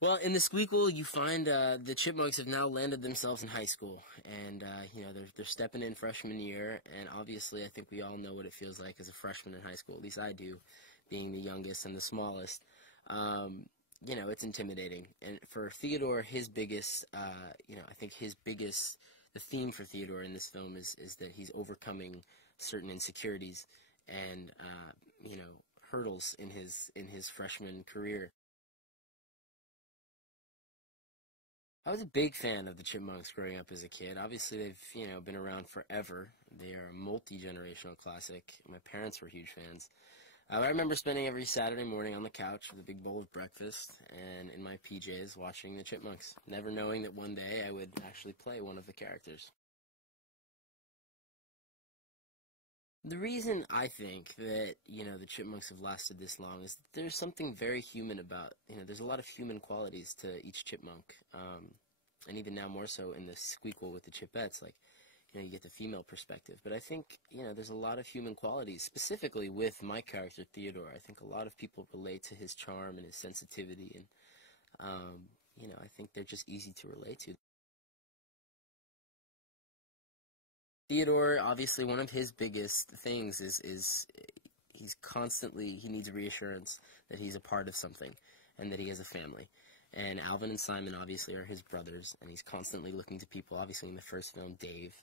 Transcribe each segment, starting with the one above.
Well, in the Squeakle, you find the Chipmunks have now landed themselves in high school, and you know they're stepping in freshman year, and obviously I think we all know what it feels like as a freshman in high school. At least I do, being the youngest and the smallest. You know, it's intimidating, and for Theodore, his biggest, you know, I think his biggest, the theme for Theodore in this film is that he's overcoming certain insecurities and you know, hurdles in his freshman career. I was a big fan of the Chipmunks growing up as a kid. Obviously, they've, you know, been around forever. They are a multi-generational classic. My parents were huge fans. I remember spending every Saturday morning on the couch with a big bowl of breakfast and in my PJs watching the Chipmunks, never knowing that one day I would actually play one of the characters. The reason I think that, you know, the Chipmunks have lasted this long is that there's something very human about, you know, there's a lot of human qualities to each chipmunk. And even now more so in the Squeakle with the Chipettes, like, you know, you get the female perspective. But I think, you know, there's a lot of human qualities, specifically with my character, Theodore. I think a lot of people relate to his charm and his sensitivity, and, you know, I think they're just easy to relate to. Theodore, obviously, one of his biggest things is he needs reassurance that he's a part of something and that he has a family. And Alvin and Simon obviously are his brothers, and he's constantly looking to people. Obviously, in the first film, Dave,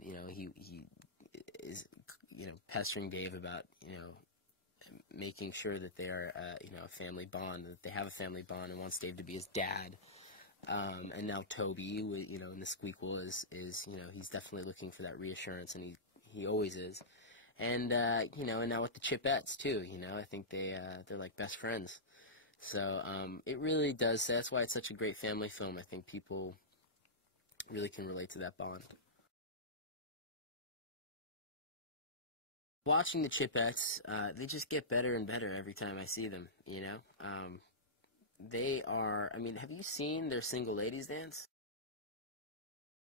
you know, he is, you know, pestering Dave about, you know, making sure that they are, you know, a family bond, that they have a family bond, and wants Dave to be his dad. And now Toby, you know, in the Squeakle is, you know, he's definitely looking for that reassurance, and he always is. And, you know, and now with the Chipettes, too, you know, I think they're like best friends. So, it really does, that's why it's such a great family film. I think people really can relate to that bond. Watching the Chipettes, they just get better and better every time I see them, you know? They are, I mean, have you seen their single ladies dance?